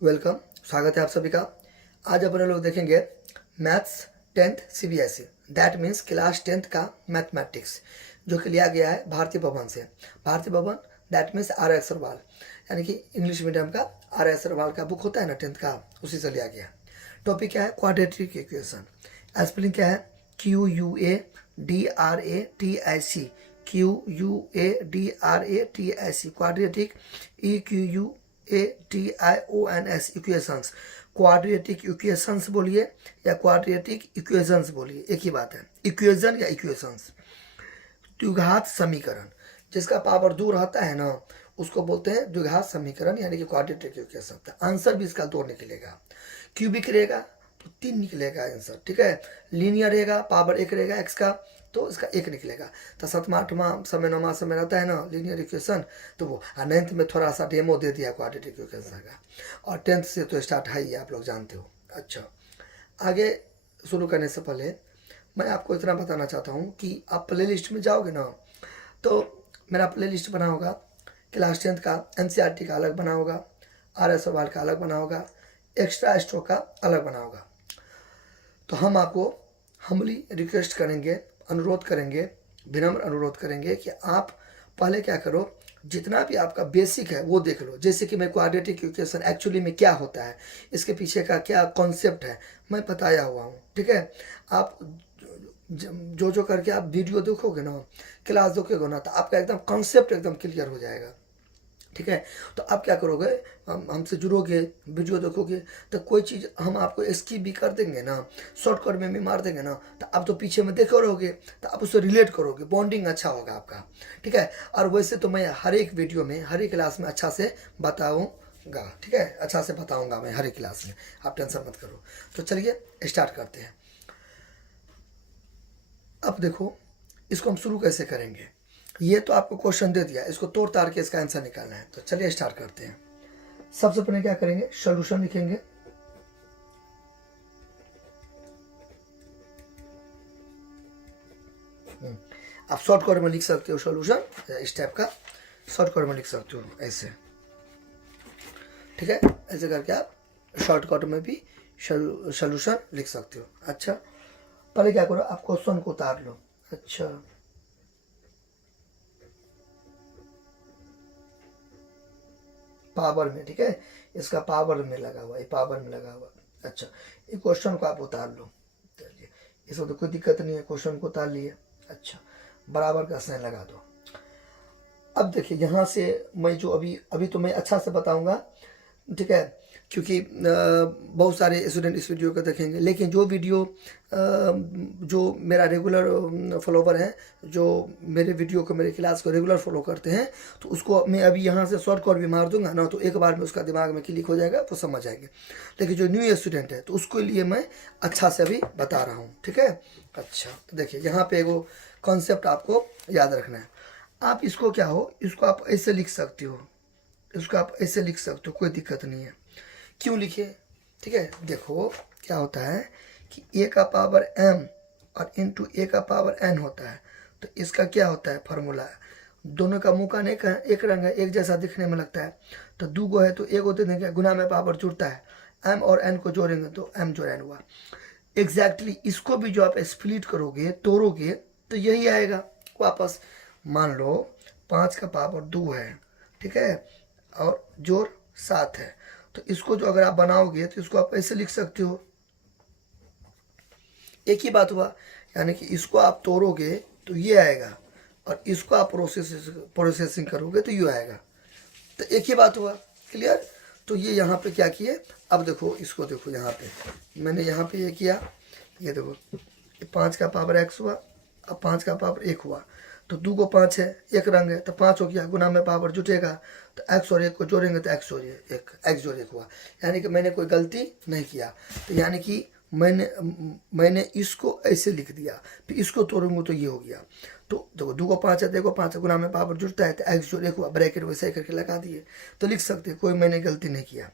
Welcome, स्वागत है आप सभी का। आज अपन लोग देखेंगे maths 10th CBSE, that means class 10th का मैथमेटिक्स, जो कि लिया गया है भारतीय भवन से। भारतीय भवन दैट मीन्स आर अग्रवाल, यानी कि इंग्लिश मीडियम का आर अग्रवाल का बुक होता है ना 10th का, उसी से लिया गया। टॉपिक क्या है? Quadratic equation. स्पेलिंग क्या है? QUADRATIC, QUADRATIC, quadratic, EQUATIONS, equations. Quadratic equations बोलिए या क्वाड्रेटिक इक्वेशंस बोलिए, एक ही बात है। इक्वेशन या इक्वेशंस, द्विघात समीकरण। जिसका पावर दूर रहता है ना, उसको बोलते हैं द्विघात समीकरण, यानी कि क्वाड्रेटिक इक्वेशन। आंसर भी इसका 2 निकलेगा। क्यूबिक रहेगा तो 3 निकलेगा आंसर, ठीक है। लीनियर रहेगा, पावर 1 रहेगा एक्स का, तो इसका 1 निकलेगा। तो 7वां 8वां समय 9वां समय रहता है ना लीनियर इक्वेशन, तो वो 9th में थोड़ा सा डेमो दे दिया क्वाड्रेटिक इक्वेशन का, और 10th से तो स्टार्ट है ही, आप लोग जानते हो। अच्छा, आगे शुरू करने से पहले मैं आपको इतना बताना चाहता हूँ कि आप प्ले लिस्ट में जाओगे ना, तो मेरा प्ले लिस्ट बना होगा। क्लास 10th का NCERT का अलग बना होगा, RS सवाल का अलग बना होगा, एक्स्ट्रा स्ट्रोक का अलग बना होगा। तो हम आपको हम्बली रिक्वेस्ट करेंगे, अनुरोध करेंगे, विनम्र अनुरोध करेंगे कि आप पहले क्या करो, जितना भी आपका बेसिक है वो देख लो। जैसे कि मैं क्वाड्रेटिक इक्वेशन एक्चुअली में क्या होता है, इसके पीछे का क्या कॉन्सेप्ट है, मैं बताया हुआ हूँ, ठीक है। आप जो करके आप वीडियो देखोगे ना, क्लास देखोगे ना, तो आपका एकदम कॉन्सेप्ट एकदम क्लियर हो जाएगा, ठीक है। तो आप क्या करोगे, हमसे जुड़ोगे, वीडियो देखोगे, तो कोई चीज़ हम आपको स्किप भी कर देंगे ना, शॉर्टकट में भी मार देंगे ना, तो आप तो पीछे में देखे रहोगे, तो आप उससे रिलेट करोगे, बॉन्डिंग अच्छा होगा आपका, ठीक है। और वैसे तो मैं हर एक वीडियो में, हर एक क्लास में अच्छा से बताऊँगा, ठीक है, अच्छा से बताऊँगा मैं हर एक क्लास में, आप टेंशन मत करो। तो चलिए स्टार्ट करते हैं। अब देखो, इसको हम शुरू कैसे करेंगे। ये तो आपको क्वेश्चन दे दिया, इसको तोड़ ताड़ के इसका आंसर निकालना है। तो चलिए स्टार्ट करते हैं। सबसे पहले क्या करेंगे, सॉल्यूशन लिखेंगे। आप शॉर्टकट में लिख सकते हो सॉल्यूशन, इस टाइप का शॉर्टकट में लिख सकते हो ऐसे, ठीक है। ऐसे करके आप शॉर्टकट में भी सॉल्यूशन लिख सकते हो। अच्छा, पहले क्या करो, आप क्वेश्चन को उतार लो। अच्छा, पावर में, ठीक है, इसका पावर में लगा हुआ, ये पावर में लगा हुआ। अच्छा, ये क्वेश्चन को आप उतार लो, चलिए, इसमें तो कोई दिक्कत नहीं है, क्वेश्चन को उतार लिए। अच्छा, बराबर का साइन लगा दो। अब देखिए, यहाँ से मैं जो अभी अभी तो मैं अच्छा से बताऊंगा, ठीक है, क्योंकि बहुत सारे स्टूडेंट इस वीडियो को देखेंगे, लेकिन जो वीडियो जो मेरा रेगुलर फॉलोवर है, जो मेरे वीडियो को, मेरे क्लास को रेगुलर फॉलो करते हैं, तो उसको मैं अभी यहाँ से शॉर्टकट भी मार दूंगा ना, तो एक बार में उसका दिमाग में क्लिक हो जाएगा, तो समझ आएंगे। लेकिन जो न्यू स्टूडेंट है, तो उसके लिए मैं अच्छा से अभी बता रहा हूँ, ठीक है। अच्छा, तो देखिए, यहाँ पे एगो कॉन्सेप्ट आपको याद रखना है। आप इसको क्या हो, इसको आप ऐसे लिख सकते हो, इसको आप ऐसे लिख सकते हो, कोई दिक्कत नहीं है। क्यों लिखे, ठीक है। देखो क्या होता है कि a का पावर m और इंटू a का पावर n होता है, तो इसका क्या होता है फॉर्मूला, दोनों का मुँह का एक रंग है, एक जैसा दिखने में लगता है, तो दो गो है तो एक दे देंगे, गुना में पावर जुड़ता है, m और n को जोड़ेंगे तो m जो n हुआ। एग्जैक्टली इसको भी जो आप स्प्लिट करोगे, तोड़ोगे, तो यही आएगा वापस। मान लो 5 का पावर 2 है, ठीक है, और जोड़ 7 है, तो इसको जो अगर आप बनाओगे तो इसको आप ऐसे लिख सकते हो, एक ही बात हुआ। यानी कि इसको आप तोड़ोगे तो ये आएगा, और इसको आप प्रोसेसिंग करोगे तो ये आएगा, तो एक ही बात हुआ, क्लियर। तो ये यहाँ पे क्या किए, अब देखो, इसको देखो, यहाँ पे मैंने यहाँ पे ये किया, ये देखो, 5 का पावर x हुआ, अब 5 का पावर 1 हुआ, तो 2 को 5 है, एक रंग है, तो 5 हो गया, गुना में पावर जुटेगा, तो x और 1 को जोड़ेंगे तो x जोड़ 1, x जोड़ 1 हुआ। यानी कि मैंने कोई गलती नहीं किया, तो यानी कि मैंने इसको ऐसे लिख दिया, फिर इसको तोड़ूंगा तो ये हो गया। तो देखो, 2 को 5 है, देखो 5 गुना में पावर जुड़ता है, तो x जोड़ 1 हुआ, ब्रैकेट वैसे ही करके लगा दिए, तो लिख सकते हैं, कोई मैंने गलती नहीं किया।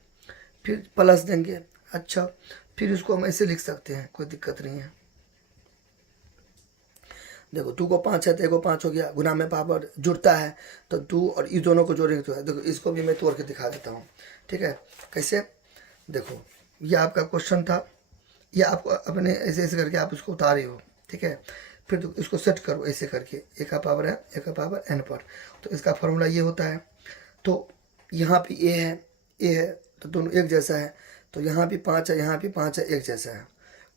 फिर प्लस देंगे। अच्छा, फिर इसको हम ऐसे लिख सकते हैं, कोई दिक्कत नहीं है। देखो, 2 को 5 है तो 1 को 5 हो गया, गुना में पावर जुड़ता है, तो 2 और इस दोनों को जोड़ेंगे तो है। देखो, इसको भी मैं तोड़ के दिखा देता हूँ, ठीक है, कैसे। देखो ये आपका क्वेश्चन था, ये आपको अपने ऐसे ऐसे करके आप इसको उतारे हो, ठीक है। फिर तो इसको सेट करो ऐसे करके, ए का पावर है, ए का पावर एन पर, तो इसका फॉर्मूला ये होता है। तो यहाँ पे ए है तो दोनों एक जैसा है, तो यहाँ भी 5 है, यहाँ भी 5 है, एक जैसा है।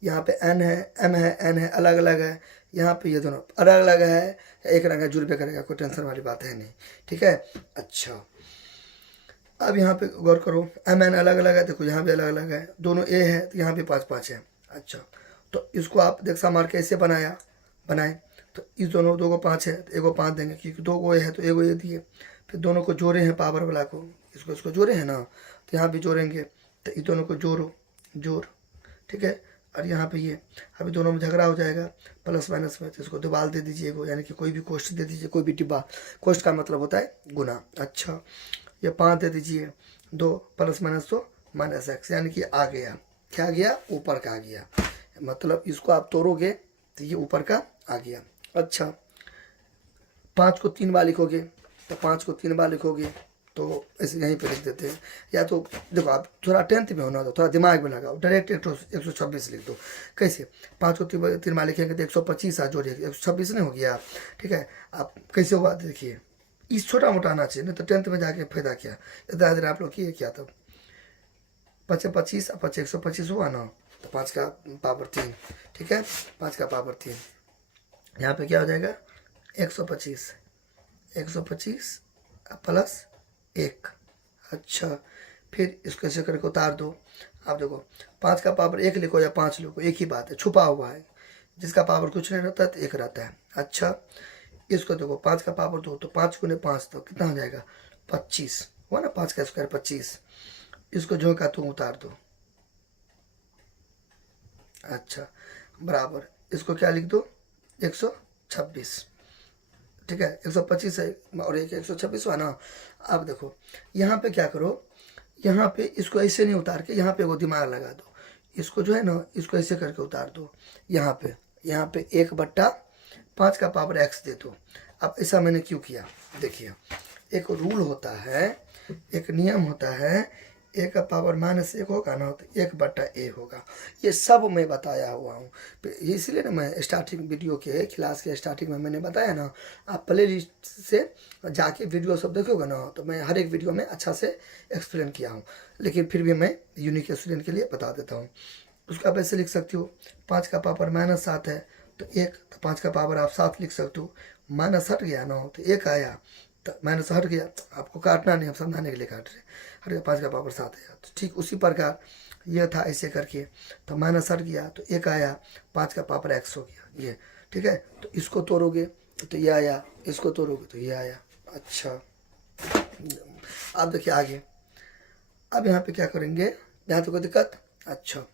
यहाँ पे एन है, एम है, एन है, अलग अलग है। यहाँ पे ये दोनों अलग अलग है, एक रंग है, जुड़ पे करेगा, कोई टेंशन वाली बात है नहीं, ठीक है। अच्छा अब यहाँ पे गौर करो, एम एन अलग अलग है, देखो यहाँ भी अलग अलग है, दोनों ए है तो यहाँ भी 5 5 है। अच्छा तो इसको आप देख मार कैसे बनाए, तो इस दोनों दो को 5 है तो एगो 5 देंगे, क्योंकि दो को ए है तो एगो ए दिए। फिर दोनों को जोड़े हैं पावर वाला को, इसको जोड़े हैं ना, तो यहाँ भी जोड़ेंगे, तो इस दोनों को जोड़, ठीक है। और यहाँ पे ये अभी दोनों में झगड़ा हो जाएगा प्लस माइनस में, तो इसको दीवार दे दीजिए एगो, यानी कि कोई भी कोष्ट दे दीजिए, कोई भी डिब्बा, कोष्ट का मतलब होता है गुना। अच्छा ये 5 दे दीजिए, 2 प्लस माइनस तो माइनस एक्स, यानी कि आ गया, क्या आ गया, ऊपर का आ गया। मतलब इसको आप तोड़ोगे तो ये ऊपर का आ गया। अच्छा 5 को 3 बार लिखोगे, तो 5 को 3 बार लिखोगे तो ऐसे यहीं पे लिख देते हैं। या तो देखो आप थोड़ा 10th में होना, तो थोड़ा दिमाग में लगाओ, डायरेक्ट 126 लिख दो। कैसे, 5 को 3 बार लिखेंगे तो 125 आ जोड़िए, 126 नहीं हो गया, ठीक है। आप कैसे हुआ देखिए, इस छोटा मोटा आना चाहिए, नहीं तो 10th में जाके फायदा क्या, इतना देर आप लोग किए क्या, तब 5 25 और 5 125 हुआ ना, तो 5 का पावर 3, ठीक है, 5 का पावर 3, यहाँ पे क्या हो जाएगा 125 प्लस 1। अच्छा फिर इसको ऐसे करके उतार दो। आप देखो 5 का पावर 1 लिखो या 5 लिखो, एक ही बात है, छुपा हुआ है, जिसका पावर कुछ नहीं रहता तो 1 रहता है। अच्छा इसको देखो 5 का पावर 2, तो 5 गुने 5 तो कितना हो जाएगा 25 हुआ ना, 5 का स्क्वायर 25। इसको जो का तुम उतार दो। अच्छा बराबर इसको क्या लिख दो 126, ठीक है, 125 है और एक 126 हुआ ना। अब देखो यहाँ पे क्या करो, यहाँ पे इसको ऐसे नहीं उतार के यहाँ पे वो दिमाग लगा दो, इसको जो है ना इसको ऐसे करके उतार दो, यहाँ पे 1/5 का पावर x दे दो। अब ऐसा मैंने क्यों किया, देखिए एक रूल होता है, एक नियम होता है, ए का पावर -1 होगा ना तो 1/a होगा, ये सब मैं बताया हुआ हूँ। इसलिए ना मैं स्टार्टिंग वीडियो के क्लास के स्टार्टिंग में मैंने बताया ना, आप प्ले लिस्ट से जाके वीडियो सब देखोगे ना, तो मैं हर एक वीडियो में अच्छा से एक्सप्लेन किया हूँ, लेकिन फिर भी मैं यूनिक स्टूडेंट के लिए बता देता हूँ। उसको आप ऐसे लिख सकते हो, 5 का पावर -7 है तो 1, तो 5 का पावर आप 7 लिख सकते हो, माइनस हट गया ना तो 1 आया, तो माइनस हट गया, आपको काटना नहीं, हम समझाने के लिए काट रहे, हट गया 5 का पावर 7 आया। तो ठीक उसी प्रकार यह था ऐसे करके, तो माइनस हट गया तो 1 आया, 5 का पावर x हो गया ये, ठीक है। तो इसको तोड़ोगे तो ये आया, इसको तोड़ोगे तो ये आया। अच्छा अब देखिए आगे, अब यहाँ पे क्या करेंगे, यहाँ तो कोई दिक्कत। अच्छा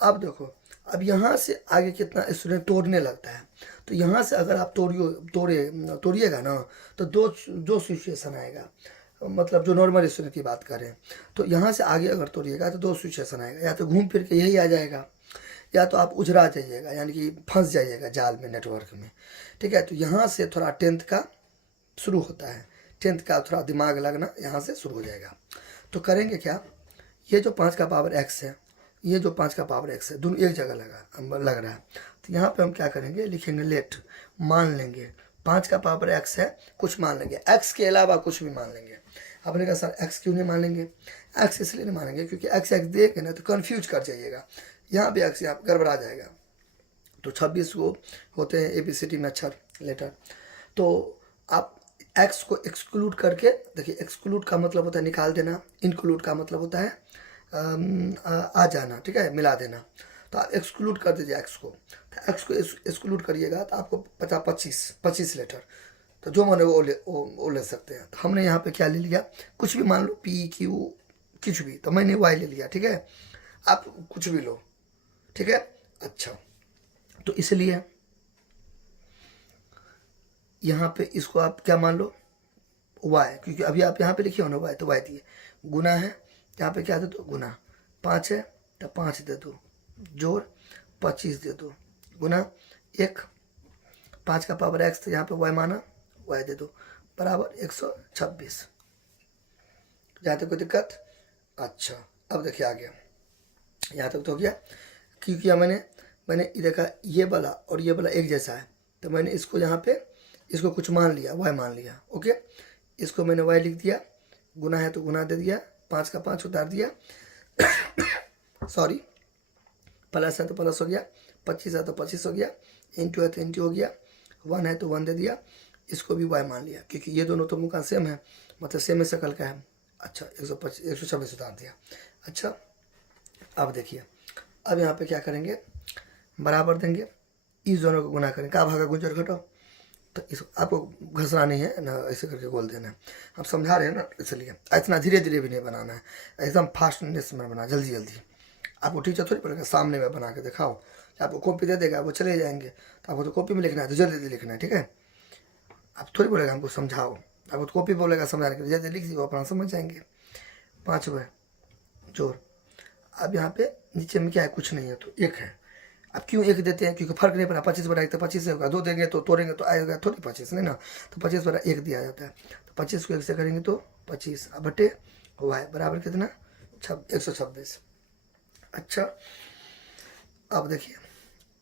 अब देखो, अब यहाँ से आगे कितना स्टूडेंट तोड़ने लगता है, तो यहाँ से अगर आप तोड़िएगा ना तो दो सिचुएशन आएगा, मतलब जो नॉर्मल स्टूडेंट की बात करें, तो यहाँ से आगे अगर तोड़िएगा तो 2 सिचुएशन आएगा, या तो घूम फिर के यही आ जाएगा, या तो आप उजरा जाइएगा, यानी कि फंस जाइएगा जाल में, नेटवर्क में, ठीक है। तो यहाँ से थोड़ा 10th का शुरू होता है, 10th का थोड़ा दिमाग लगना यहाँ से शुरू हो जाएगा। तो करेंगे क्या, ये जो 5 का पावर x है, ये जो 5 का पावर x है, दोनों एक जगह लग रहा है, तो यहाँ पे हम क्या करेंगे, लिखेंगे लेट, मान लेंगे 5 का पावर x है, कुछ मान लेंगे, x के अलावा कुछ भी मान लेंगे। आपने कहा सर x क्यों नहीं मान लेंगे, x इसलिए नहीं मानेंगे क्योंकि x देंगे ना तो कन्फ्यूज कर जाइएगा, यहाँ पे x यहाँ गड़बड़ा जाएगा। तो 26 को होते हैं ABCD में अक्षर लेटर, तो आप x को एक्सक्लूड करके देखिए, एक्सक्लूड का मतलब होता है निकाल देना, इंक्लूड का मतलब होता है आ जाना, ठीक है, मिला देना। तो आप एक्सक्लूड कर दीजिए x को, तो x को एक्सक्लूड करिएगा तो आपको 25 लेटर, तो जो मन वो ले सकते हैं। तो हमने यहाँ पे क्या ले लिया, कुछ भी मान लो PQ कुछ भी, तो मैंने y ले लिया, ठीक है, आप कुछ भी लो, ठीक है। अच्छा तो इसलिए यहाँ पे इसको आप क्या मान लो y, क्योंकि अभी आप यहाँ पे लिखिए ना y, तो y दिए, गुना है, यहाँ पे क्या दे दो गुना, 5 है तो 5 दे दो, जोड़ 25 दे दो, गुना 1, 5 का पावर x, तो यहाँ पे y माना, y दे दो, बराबर 126। जहाँ तक कोई दिक्कत। अच्छा अब देखिए आ गया, यहाँ तक तो हो गया। क्यों किया मैंने ये देखा ये वाला और ये वाला एक जैसा है, तो मैंने इसको यहाँ पे इसको कुछ मान लिया, y मान लिया। ओके, इसको मैंने y लिख दिया, गुना है तो गुना दे दिया, 5 का 5 उतार दिया सॉरी, प्लस है तो प्लस हो गया, 25 है तो 25 हो गया, इंटू है तो इंटू हो गया, 1 है तो 1 दे दिया, इसको भी y मान लिया क्योंकि ये दोनों तो मुँह का सेम है, मतलब सेम है शक्ल का है। अच्छा 126 उतार दिया। अच्छा अब देखिए, अब यहाँ पे क्या करेंगे, बराबर देंगे, इस दोनों को गुना करेंगे, का भागा गुंजर घटाओ, तो इस आपको घसना नहीं है ना, ऐसे करके बोल देना है। हम समझा रहे हैं ना, इसलिए इतना धीरे धीरे भी नहीं बनाना है, एकदम फास्टनेस में बना, जल्दी जल्दी। आपको टीचर थोड़ी पड़ेगा सामने में बना के दिखाओ, आपको कॉपी दे देगा, वो चले जाएंगे, तो आपको तो कॉपी में लिखना है, तो जल्दी जल्दी लिखना है, ठीक है। आप थोड़ी बोलेगा हमको समझाओ, आपको तो कॉपी बोलेगा समझाने के लिए, जल्दी लिख दीजिए, अपना समझ जाएंगे। 5 हुए जोर, अब यहाँ पे नीचे में क्या है, कुछ नहीं है तो 1 है। अब क्यों 1 देते हैं, क्योंकि फर्क नहीं पड़ा, 25 बड़ा 1 तो 25 होगा, 2 देंगे तो तोड़ेंगे तो आएगा थोड़ी 25, नहीं ना, तो 25 बड़ा 1 दिया जाता है, तो 25 को 1 से करेंगे तो 25, अब बटे y बराबर कितना 126। अच्छा अब देखिए,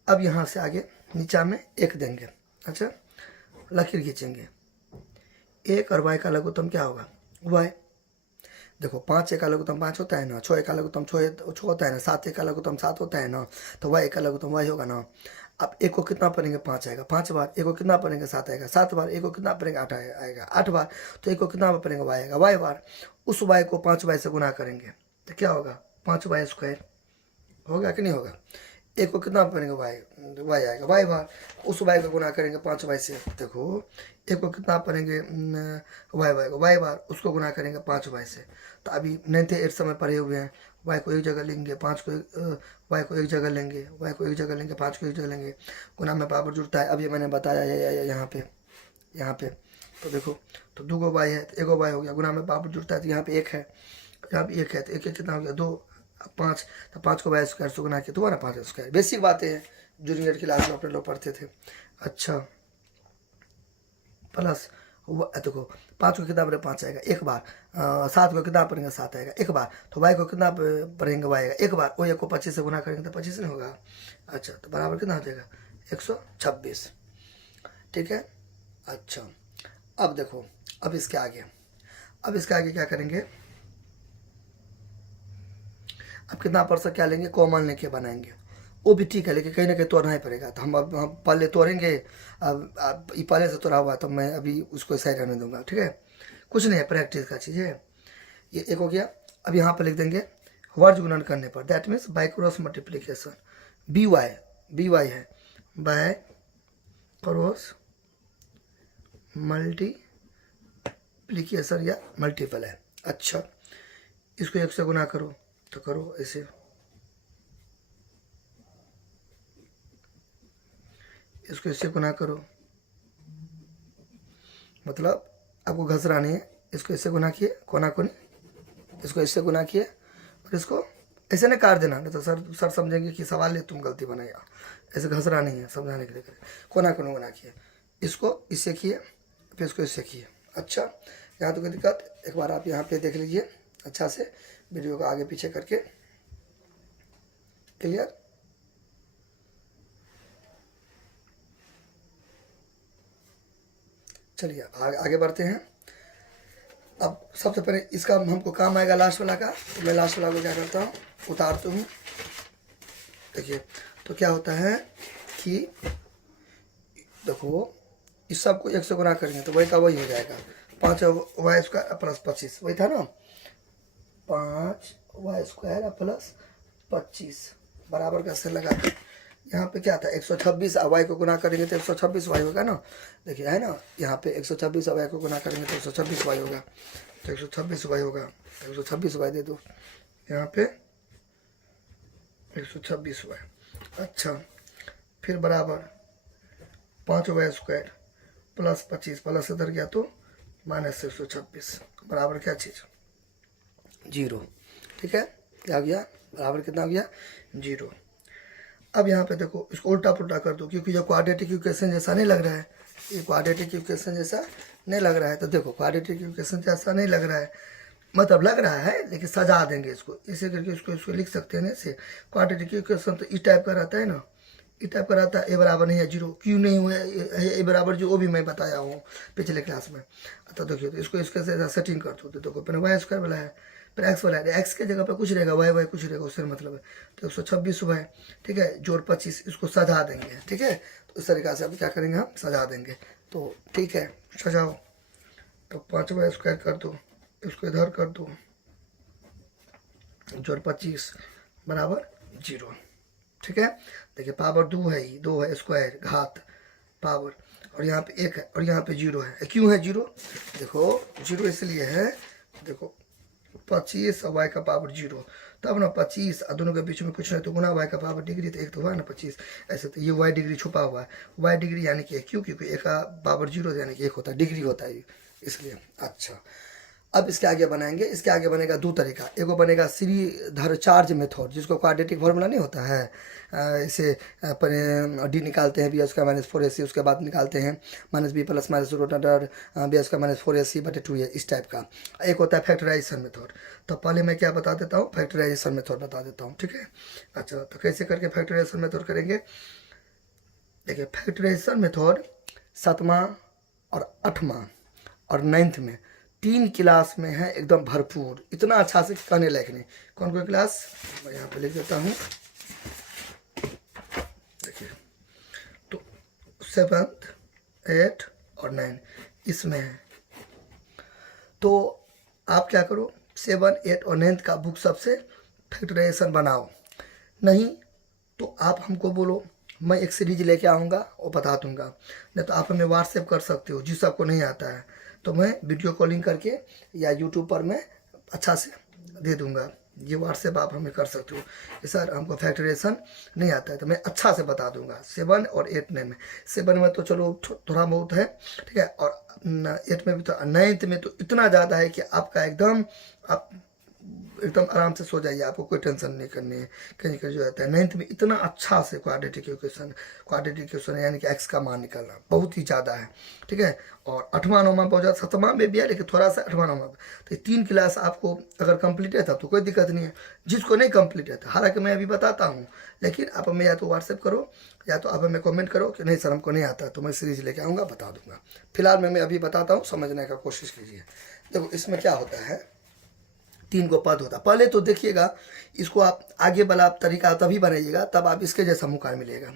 अब यहाँ से आगे नीचा में 1 देंगे। अच्छा लकीर खींचेंगे, 1 और y का लघुत्तम क्या होगा, y। देखो 5 का लघुत्तम 5 होता है ना, 6 का लघुत्तम 6 होता है ना, 7 का लघुत्तम 7 होता है ना, तो y का लघुत्तम y होगा ना। अब 1 को कितना पढ़ेंगे, 5 आएगा, 5 बार। 1 को कितना पढ़ेंगे, 7 आएगा, 7 बार। 1 को कितना पढ़ेंगे, 8 आएगा, 8 बार। तो 1 को कितना पढ़ेंगे, y आएगा, y बार। उस y को 5y से गुना करेंगे तो क्या होगा, 5y स्क्वायर होगा कि नहीं होगा। 1 को कितना पढ़ेंगे, y आएगा, y बार। उस y को गुना करेंगे 5y से, देखो 1 को कितना पढ़ेंगे, y बार, उसको गुना करेंगे 5y से। तो अभी 9th 8th समय पढ़े हुए हैं, y को एक जगह लेंगे, 5 को y को एक जगह लेंगे, y को एक जगह लेंगे, 5 को एक जगह लेंगे, गुना में पावर जुड़ता है। अब ये मैंने बताया यहाँ पे तो देखो, तो 2 y है तो 1 y हो गया, गुना में पावर जुड़ता है, तो यहाँ पे 1 है, यहाँ पे 1 है, तो 1 कितना हो गया 2, 5, तो 5 को y स्क्वायर से गुना किया तो 5 स्क्वायर। बेसिक बातें हैं, जूनियर क्लास में अपने लोग पढ़ते थे। अच्छा प्लस देखो 5 को कितना पढ़ेंगे, 5 आएगा 1 बार। 7 को कितना पढ़ेंगे, 7 आएगा 1 बार। तो y को कितना पढ़ेंगे, y आएगा 1 बार। वो 1 को 25 से गुना करेंगे तो 25 नहीं होगा। अच्छा तो बराबर कितना हो जाएगा, 126, ठीक है। अच्छा अब देखो, अब इसके आगे क्या करेंगे, अब कितना परसेंट क्या लेंगे, कॉमन लेके बनाएंगे, वो भी ठीक है, लेकिन कहीं ना कहीं तोड़ना ही पड़ेगा। तो हम पहले तोड़ेंगे, अब ये पहले से तोड़ा हुआ तो मैं अभी उसको सही रहने दूंगा, ठीक है। कुछ नहीं है, प्रैक्टिस का चीज़ है। ये 1 हो गया। अब यहाँ पर लिख देंगे वर्ज गुणन करने पर, that means by cross multiplication, B Y है, बाय क्रॉस मल्टीप्लीकेशन या मल्टीपल है। अच्छा इसको 1 से गुना करो तो करो ऐसे, इसको इससे गुना करो, मतलब आपको घसरा नहीं है। इसको इससे गुना किए कोना कोनी, इसको इससे गुना किए और इसको ऐसे नहीं काट देना, नहीं तो सर समझेंगे कि सवाल ले तुम गलती बनाएगा। ऐसे घसरा नहीं है, समझाने के लिए कोना कोनी गुना किए, इसको इससे किए, फिर इसको इससे किए। अच्छा यहाँ तो कोई दिक्कत, एक बार आप यहाँ पे देख लीजिए अच्छा से, वीडियो को आगे पीछे करके, क्लियर। चलिए आगे बढ़ते हैं। अब सबसे पहले इसका हमको काम आएगा लास्ट वाला का, तो मैं लास्ट वाला को क्या करता हूँ, उतारता हूँ। देखिए तो क्या होता है कि देखो इस सब को 1 से गुना करेंगे तो वही का वही हो जाएगा, 5y स्क्वायर प्लस 25, वही था ना, 5y स्क्वायर प्लस 25 बराबर का से लगा कर यहाँ पे क्या था 126, y को गुना करेंगे तो 126 y होगा ना। देखिए है ना, यहाँ पे 126 y को गुना करेंगे तो 126 y होगा, तो 126 y होगा, 126 y दे दो यहाँ पे 126 y। अच्छा फिर बराबर 5y स्क्वायर प्लस 25, प्लस इधर गया तो माइनस 126 बराबर क्या चीज़ 0, ठीक है। क्या हो गया, बराबर कितना हो गया 0। अब यहाँ पे देखो इसको उल्टा पुल्टा कर दो, क्योंकि ये क्वाड्रेटिक इक्वेशन जैसा नहीं लग रहा है, ये क्वाड्रेटिक इक्वेशन जैसा नहीं लग रहा है। तो देखो क्वाड्रेटिक इक्वेशन जैसा नहीं लग रहा है, मतलब लग रहा है, लेकिन सजा देंगे इसको, ऐसे करके इसको लिख सकते हैं ना ऐसे। क्वाड्रेटिक इक्वेशन तो इस टाइप का रहता है ना, इस टाइप का रहता है। ए बराबर नहीं है जीरो, क्यों नहीं हुआ ए बराबर जो, वो भी मैं बताया हूँ पिछले क्लास में। तो देखिए, तो इसको इसके से सेटिंग कर दो। देखो पहले वाई स्क्वायर वाला है, फिर एक्स वाला है, एक्स के जगह पर कुछ रहेगा, वाई वाई कुछ रहेगा, उससे मतलब है। तो 126 हुआ है, ठीक है, जोड़ 25, इसको सजा देंगे, ठीक है। तो इस तरीक़ा से अब क्या करेंगे, हम सजा देंगे। तो ठीक है, सजाओ। तो 5 वाई स्क्वायर कर दो, इसको इधर कर दो, जोड़ 25 बराबर 0, ठीक है। देखिए पावर 2 है, ही 2 है स्क्वायर घात पावर, और यहाँ पे 1 है और यहाँ पे 0 है। क्यों है 0? देखो 0 इसलिए है, देखो 25 और वाई का पावर 0, तब ना 25 और दोनों के बीच में कुछ नहीं तो गुना वाई का पावर डिग्री, तो एक तो हुआ ना 25, ऐसे तो ये वाई डिग्री छुपा हुआ है, वाई डिग्री यानी कि क्यों, क्योंकि एक का पावर 0 यानी कि 1 होता है, डिग्री होता है इसलिए। अच्छा, अब इसके आगे बनाएंगे, इसके आगे बनेगा दो तरीका। एगो बनेगा श्रीधर चार्ज मेथड, जिसको क्वाड्रेटिक फार्मूला नहीं होता है, इसे डी निकालते हैं, बी स्क्वायर माइनस 4ac, उसके बाद निकालते हैं minus b plus minus root under b square minus 4ac बटे 2a, इस टाइप का। एक होता है फैक्टराइजेशन मेथड। तो पहले मैं क्या बता देता हूँ, फैक्टराइजेशन मेथड बता देता हूँ, ठीक है। अच्छा, तो कैसे करके फैक्टराइजेशन मेथड करेंगे, देखिए फैक्टराइजेशन मेथड 7वां और 8वां और 9th में 3 क्लास में है एकदम भरपूर, इतना अच्छा से कहने लायक नहीं। कौन कौन क्लास, मैं यहाँ पे लिख देता हूँ, देखिए। तो 7th 8 और 9 इसमें है। तो आप क्या करो, 7 8 और 9 का बुक सबसे फैक्टराइजेशन बनाओ, नहीं तो आप हमको बोलो, मैं एक सीरीज लेके आऊँगा और बता दूंगा। नहीं तो आप हमें व्हाट्सएप कर सकते हो, जिस आपको नहीं आता है तो मैं वीडियो कॉलिंग करके या यूट्यूब पर मैं अच्छा से दे दूंगा। ये व्हाट्सएप आप हमें कर सकते हो कि सर हमको फैक्टराइजेशन नहीं आता है, तो मैं अच्छा से बता दूंगा। 7 और 8 में 7 में तो चलो थोड़ा बहुत है, ठीक है, और 8 में भी, तो 9th में तो इतना ज़्यादा है कि आपका एकदम आप एकदम आराम से सो जाइए, आपको कोई टेंशन नहीं करनी है कहीं कहीं जो रहता है। 9th में इतना अच्छा से क्वाड्रेटिक इक्वेशन यानी कि एक्स का मान निकालना बहुत ही ज़्यादा है, ठीक है। और 8वां 9वां बहुत ज़्यादा, 7वां में भी है लेकिन थोड़ा सा 8वां 9वां। तो 3 क्लास आपको अगर कंप्लीट है तब तो कोई दिक्कत नहीं है, जिसको नहीं कंप्लीट है तो हालांकि मैं अभी बताता हूँ, लेकिन आप हमें या तो व्हाट्सएप करो या तो आप हमें कमेंट करो कि नहीं सर हमको नहीं आता, तो मैं सीरीज लेके आऊँगा बता दूंगा। फिलहाल मैं अभी बताता हूँ, समझने का कोशिश कीजिए। देखो इसमें क्या होता है, 3 को पद होता है। पहले तो देखिएगा, इसको आप आगे वाला तरीका तभी बनाइएगा तब आप इसके जैसा मुकार मिलेगा,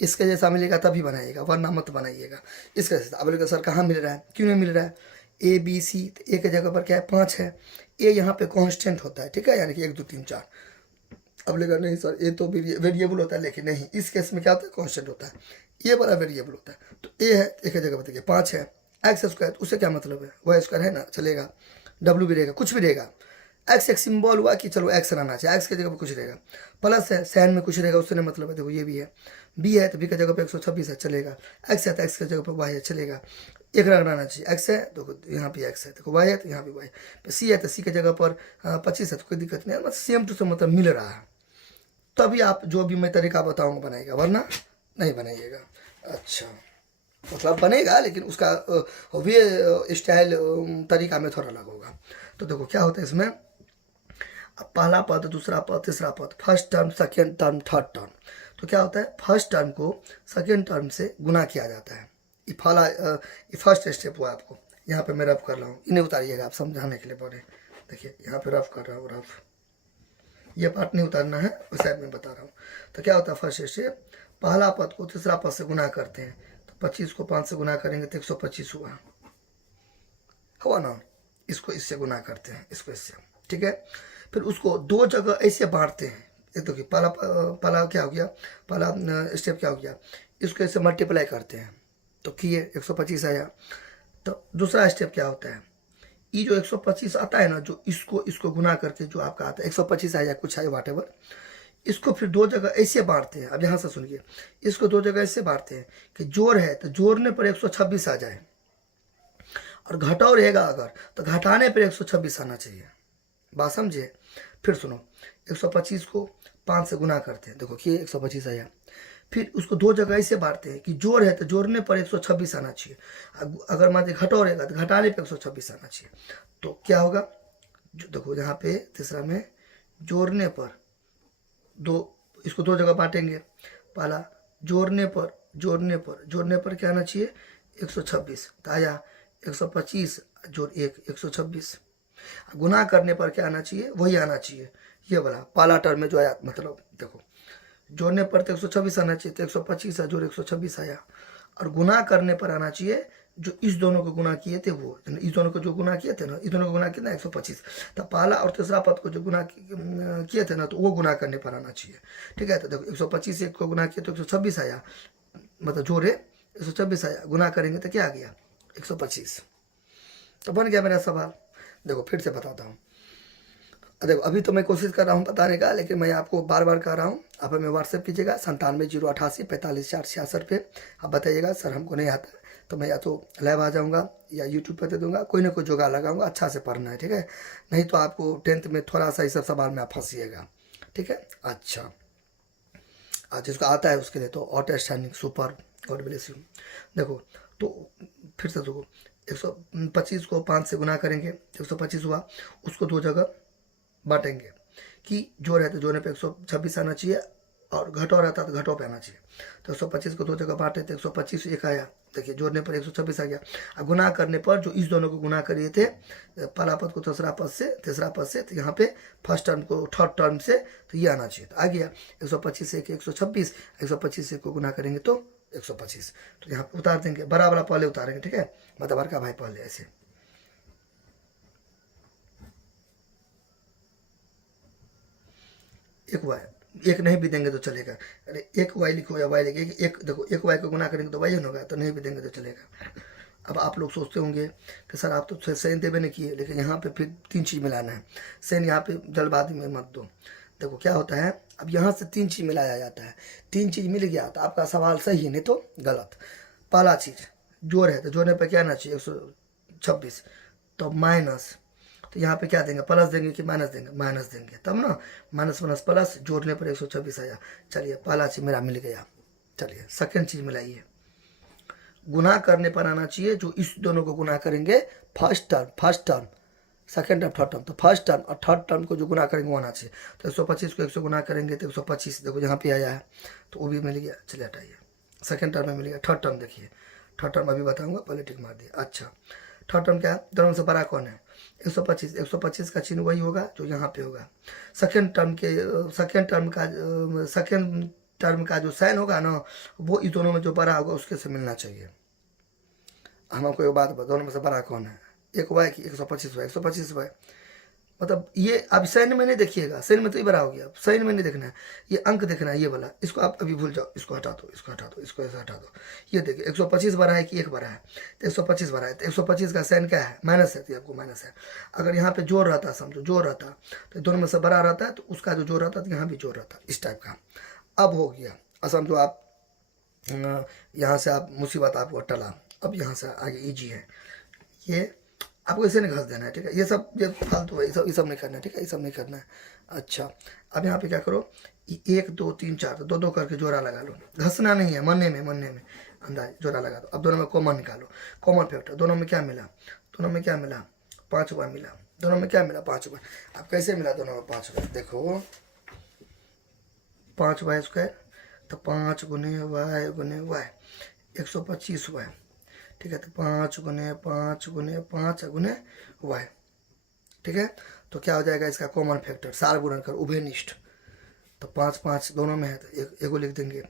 इसके जैसा मिलेगा तभी बनाइएगा, वरना मत बनाइएगा इसके जैसा। अब बोलेगा सर कहाँ मिल रहा है, क्यों नहीं मिल रहा है, ए बी सी, ए के जगह पर क्या है 5 है, ए यहाँ पे कांस्टेंट होता है, ठीक है, यानी कि 1 2 3 4। अब बोलेगा नहीं सर ये तो वेरिएबल होता है, लेकिन नहीं, इस केस में क्या होता है कांस्टेंट होता है, ये बड़ा वेरिएबल होता है। तो ए है, ए की जगह पर देखिए 5 है, एक्स स्क्वायर उससे क्या मतलब है, वाई स्क्वायर है ना, चलेगा, डब्ल्यू भी रहेगा, कुछ भी रहेगा। एक्स एक सिंबल हुआ कि चलो एक्स रहना चाहिए, एक्स की जगह पर कुछ रहेगा, प्लस है साइन में कुछ रहेगा, उससे नहीं मतलब है। देखो ये भी है, बी है तो बी की जगह पर 126 है, चलेगा। एक्स है तो एक्स की जगह पर वाई है, चलेगा। एक रंग रहना चाहिए, एक्स है देखो यहाँ भी एक्स है, देखो वाई है तो यहाँ भी वाई, सी है तो सी की जगह पर 25 है, तो कोई दिक्कत नहीं है, मतलब सेम टू सेम मतलब मिल रहा है। तभी आप जो भी मैं तरीका बताऊँगा बनाएगा, वरना नहीं बनाइएगा। अच्छा, मतलब बनेगा लेकिन उसका वे स्टाइल तरीका में थोड़ा अलग होगा। तो देखो क्या होता है इसमें, अब पहला पद, दूसरा पद, तीसरा पद, first term, second term, third term. तो क्या होता है, फर्स्ट टर्म को सेकेंड टर्म से गुना किया जाता है। ये फर्स्ट स्टेप हुआ। आपको यहाँ पे मैं रफ कर रहा हूँ, इन्हें उतारिएगा आप समझाने के लिए पड़े। देखिए यहाँ पे रफ कर रहा हूँ, रफ, ये पार्ट नहीं उतारना है, उस साइड में बता रहा हूँ। तो क्या होता है, फर्स्ट स्टेप, पहला पद को तीसरा पद से गुना करते हैं, तो 25 को 5 से गुना करेंगे तो 125 हुआ ना, इसको इससे गुना करते हैं, इसको इससे, ठीक है। फिर उसको 2 जगह ऐसे बांटते हैं। एक तो पहला क्या हो गया, पहला स्टेप क्या हो गया, इसको ऐसे मल्टीप्लाई करते हैं तो किए 125 आया। तो दूसरा स्टेप क्या होता है, ये जो 125 आता है ना, जो इसको गुना करके जो आपका आता है 125 आया, कुछ आया वाटेवर, इसको फिर 2 जगह ऐसे बांटते हैं। अब यहाँ से सुनिए, इसको 2 जगह ऐसे बांटते हैं कि जोड़ है तो जोड़ने पर 126 आ जाए, और घटाव रहेगा अगर तो घटाने पर 126 आना चाहिए। बात समझिए, फिर सुनो, 125 को 5 से गुना करते हैं, देखो कि 125 आया। फिर उसको 2 जगह ऐसे बांटते हैं कि जोड़ है तो जोड़ने पर 126 आना चाहिए, अगर मान लीजिए घटाव रहेगा तो घटाने पर 126 आना चाहिए। तो क्या होगा, जो देखो यहाँ पे तीसरा में जोड़ने पर इसको दो जगह बांटेंगे। पहला जोड़ने पर क्या आना चाहिए 126, तो आया 125 जोड़ 1 126। गुना करने पर क्या आना चाहिए वही आना चाहिए, ये वाला पहला टर्म में जो आया। मतलब देखो जोड़ने पर तो 126 आना चाहिए, तो 125 जोड़ 126 आया। और गुना करने पर आना चाहिए जो इस दोनों को गुना किए थे वो, इस दोनों को जो गुना किए थे ना, इस दोनों को गुना किया ना 125, तो पहला और तीसरा पद को जो गुना किए थे ना, तो वो गुना करने पर आना चाहिए। ठीक है, तो देखो 125 एक को गुना किया तो 126 आया, मतलब जोड़े 126 आया, गुना करेंगे तो क्या आ गया 125। तो बन गया मेरा सवाल। देखो फिर से बताता हूँ। देखो अभी तो मैं कोशिश कर रहा हूँ बताने का, लेकिन मैं आपको बार बार कह रहा हूँ। आप हमें व्हाट्सएप कीजिएगा 97 088 45 4 66 पे। आप बताइएगा सर हमको नहीं आता, तो मैं या तो लाइव आ जाऊँगा या यूट्यूब पर दे दूँगा, कोई ना कोई जुगाड़ लगाऊंगा। अच्छा से पढ़ना है, ठीक है, नहीं तो आपको 10th में थोड़ा सा इस सब सवाल में आप फंसिएगा। ठीक है, अच्छा आज जिसको आता है उसके लिए तो outstanding super, God bless you. देखो तो फिर से देखो 125 को 5 से गुना करेंगे, 125 हुआ, उसको दो जगह बांटेंगे कि जो रहता जोड़ने पे 126 आना चाहिए, और घटो रहता तो घटो पे आना चाहिए। तो 125 को दो जगह बांटे तो 125 एक आया, देखिए जोड़ने पर 126 आ गया। और गुना करने पर जो इस दोनों को गुना करिए थे, पहला पद को तीसरा पद से, तो यहाँ पे फर्स्ट टर्म को थर्ड टर्म से, तो ये आना चाहिए, तो आ गया 125 से 126, 125 से को गुना करेंगे तो 125, तो यहाँ पे उतार देंगे, बड़ा वाला पहले उतारेंगे। ठीक है, मतलब का भाई पहले ऐसे एक वाई, एक नहीं भी देंगे तो चलेगा। अरे एक वाई लिखो या वाई लिखिए, एक देखो एक वाई को गुना करेंगे तो वाई होगा, तो नहीं भी देंगे तो चलेगा। अब आप लोग सोचते होंगे कि सर आप तो सैन देवे नहीं किए, लेकिन यहाँ पे फिर 3 चीज़ मिलाना है। सैन यहाँ पे जल्दबाजी में मत दो। देखो क्या होता है, अब यहाँ से 3 चीज़ मिलाया जाता है, 3 चीज़ मिल गया तो आपका सवाल सही है, नहीं तो गलत। पहला चीज़ जोड़ है, तो जोड़ने पर क्या आना चाहिए 126, तो माइनस, तो यहाँ पे क्या देंगे प्लस देंगे कि माइनस देंगे, माइनस देंगे, तब ना माइनस माइनस प्लस, जोड़ने पर 126 आया। चलिए पहला चीज़ मेरा मिल गया। चलिए सेकंड चीज़ मिलाइए, गुना करने पर आना चाहिए जो इस दोनों को गुना करेंगे, first term second term third term, तो फर्स्ट टर्म और थर्ड टर्म को जो गुना करेंगे वो आना चाहिए। तो 125 को 100 गुना करेंगे तो 125, देखो यहाँ पे आया है तो वो भी मिल गया। चलिए हटाइए, सेकंड टर्म में मिल गया। थर्ड टर्म देखिए, थर्ड टर्म अभी बताऊंगा, पहले टिक मार दिया। अच्छा थर्ड टर्म क्या है, दोनों से बड़ा कौन है 125 का चिन्ह वही होगा जो यहाँ पे होगा। सेकंड टर्म का जो साइन होगा ना, वो इस दोनों में जो बड़ा होगा उसके से मिलना चाहिए। हम आपको एक बात बता, दोनों में से बड़ा कौन है, एक वाई की 125 वाई, 125 वाई। मतलब ये अब साइन में नहीं देखिएगा, साइन में तो ये बड़ा हो गया, साइन में नहीं देखना है, ये अंक देखना है, ये वाला, इसको आप अभी भूल जाओ, इसको हटा दो, इसको हटा दो, इसको ऐसे हटा दो। ये देखिए 125 बड़ा है कि एक बड़ा है, तो 125 बड़ा है, तो 125 का साइन क्या है माइनस है, तो आपको माइनस है। अगर यहाँ पे जोड़ रहता, समझो जोड़ रहता, तो दोनों में से बड़ा रहता है तो उसका जो जोड़ रहता है तो यहाँ भी जोड़ रहता, इस टाइप का। अब हो गया, अब समझो आप यहाँ से आप मुसीबत आपको टला, अब यहाँ से आगे ईजी है, ये आपको इसे नहीं घस देना है। ठीक है, ये फालतू है, ये सब नहीं करना है। ठीक है, ये सब नहीं करना है। अच्छा अब यहाँ पे क्या करो, 1 2 3 4, तो 2 2 करके जोड़ा लगा लो, घसना नहीं है, मनने में अंदाज जोड़ा लगा दो। अब दोनों में कॉमन निकालो, कॉमन फैक्टर, दोनों में क्या मिला, 5 बार मिला, दोनों में क्या मिला 5 बार। अब कैसे मिला दोनों में 5 बार, देखो 5 वाई स्क्वायर, तो 5 गुने वाई 125 वाई। ठीक है, तो 5 गुने 5 गुने 5 गुने वाई। ठीक है, तो क्या हो जाएगा इसका कॉमन फैक्टर, सार गुणन कर उभयनिष्ठ, तो 5 5 दोनों में है तो एगो लिख देंगे,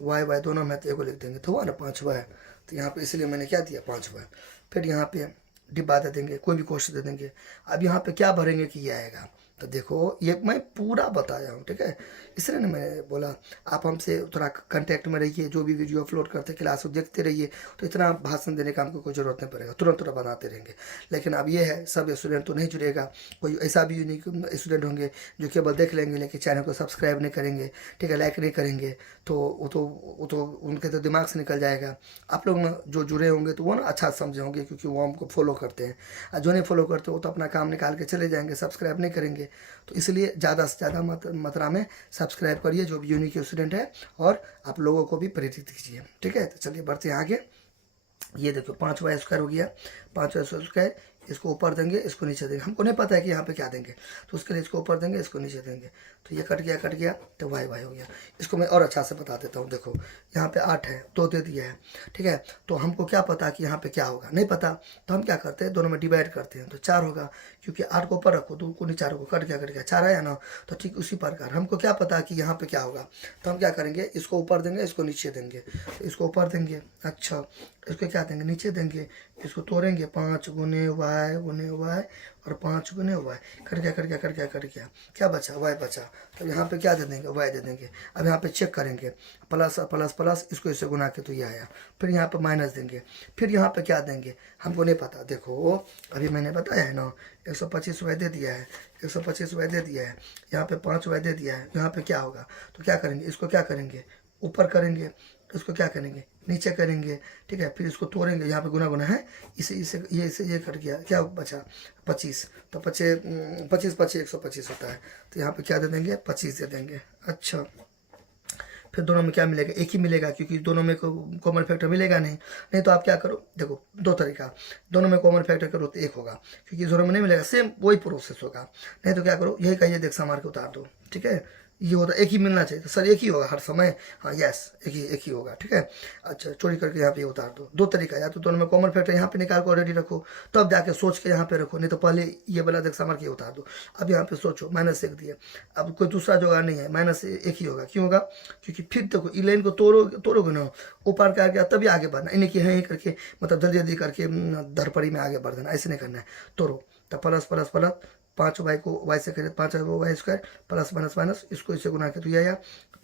वाई वाई दोनों में है तो एगो लिख देंगे, तो हुआ ना 5 वाई। तो यहाँ पे इसलिए मैंने क्या दिया 5 वाई। फिर यहाँ पे डिब्बा दे देंगे, कोई भी क्वेश्चन दे देंगे। अब यहाँ पे क्या भरेंगे कि ये आएगा, तो देखो ये मैं पूरा बताया हूँ। ठीक है, इसलिए ना मैंने बोला आप हमसे थोड़ा कांटेक्ट में रहिए, जो भी वीडियो अपलोड करते क्लास को देखते रहिए, तो इतना भाषण देने का हमको कोई ज़रूरत नहीं पड़ेगा, तुरंत बनाते रहेंगे। लेकिन अब ये है सब स्टूडेंट तो नहीं जुड़ेगा, कोई ऐसा भी यूनिक स्टूडेंट होंगे जो केवल देख लेंगे लेकिन चैनल को सब्सक्राइब नहीं करेंगे, ठीक है, लाइक नहीं करेंगे, तो वो तो उनके तो दिमाग से निकल जाएगा। आप लोग ना जो जुड़े होंगे तो वो ना अच्छा समझे होंगे, क्योंकि वो हमको फॉलो करते हैं, और जो नहीं फॉलो करते वो तो अपना काम निकाल के चले जाएंगे, सब्सक्राइब नहीं करेंगे। तो इसलिए ज़्यादा से ज़्यादा मात्रा में सब्सक्राइब करिए जो भी यूनिक स्टूडेंट है, और आप लोगों को भी प्रेरित कीजिए। ठीक है, तो चलिए बढ़ते हैं आगे। ये देखो 5 वाई स्क्वायर हो गया, 5 वाई स्क्वायर इसको ऊपर देंगे, इसको नीचे देंगे। हमको नहीं पता है कि यहाँ पे क्या देंगे, तो उसके लिए इसको ऊपर देंगे, इसको नीचे देंगे। तो ये कट गया तो वाई वाई हो गया। इसको मैं और अच्छा से बता देता हूँ। देखो यहाँ पे 8 है, 2 दे दिया है, ठीक है। तो हमको क्या पता कि यहाँ पे क्या होगा, नहीं पता। तो हम क्या करते हैं, दोनों में डिवाइड करते हैं, तो 4 होगा, क्योंकि 8 को ऊपर रखो, 2 को नीचे रखो, कट गया 4 आया ना। तो ठीक उसी प्रकार हमको क्या पता कि यहाँ पे क्या होगा, तो हम क्या करेंगे, इसको ऊपर देंगे, इसको नीचे देंगे। तो इसको ऊपर देंगे, अच्छा, इसको क्या देंगे, नीचे देंगे। इसको तोड़ेंगे, 5 गुने वाई और 5 गुने वाई। कट गया, क्या बचा, वाई बचा। तो यहाँ पे क्या दे देंगे, वाई दे देंगे। अब यहाँ पे चेक करेंगे, प्लस प्लस प्लस, इसको इससे गुना के तो ये आया। फिर यहाँ पे माइनस देंगे, फिर यहाँ पे क्या देंगे हमको नहीं पता। देखो अभी मैंने बताया है ना, 125 वाई दे दिया है, 125 वाई दे दिया है, यहाँ पे 5 वाई दे दिया है। यहाँ पे क्या होगा, तो क्या करेंगे, इसको क्या करेंगे, ऊपर करेंगे, इसको क्या करेंगे, नीचे करेंगे, ठीक है। फिर इसको तोड़ेंगे, यहाँ पे गुना है, इसे ये कट गया, क्या बचा, 25। तो 25 125 होता है। तो यहाँ पे क्या दे देंगे, 25 दे देंगे। अच्छा, फिर दोनों में क्या मिलेगा, एक ही मिलेगा, क्योंकि दोनों में कॉमन फैक्टर मिलेगा नहीं तो आप क्या करो, देखो 2 तरीका, दोनों में कॉमन फैक्टर करो तो 1 होगा, क्योंकि दोनों में नहीं मिलेगा, सेम वही प्रोसेस होगा। नहीं तो क्या करो, यही कहिए, देख मार के उतार दो, ठीक है। ये होता एक ही मिलना चाहिए, तो सर एक ही होगा हर समय, हाँ यस, एक ही होगा, ठीक है। अच्छा, चोरी करके यहाँ पे उतार दो। 2 तरीका, या तो दोनों में कॉमन फैक्टर यहाँ पे निकाल के ऑलरेडी रखो, तब जाके सोच के यहाँ पे रखो, नहीं तो पहले ये वाला देख मार के उतार दो। अब यहाँ पे सोचो, -1 दिया, अब कोई दूसरा जुगाड़ नहीं है, -1 ही होगा। क्यों होगा, क्योंकि फिर देखो ई लाइन को तोड़ोगे ना, ऊपर का गया तभी आगे बढ़ना, इन्हें कि यहीं करके मतलब जल्दी करके धरपड़ी में आगे बढ़ देना, ऐसे नहीं करना है। तोड़ो, तो प्लस प्लस प्लस, 5 वाई को वाई से करें, 5 वाई स्क्वायर, प्लस माइनस, इसको इससे गुना के तो ये आया।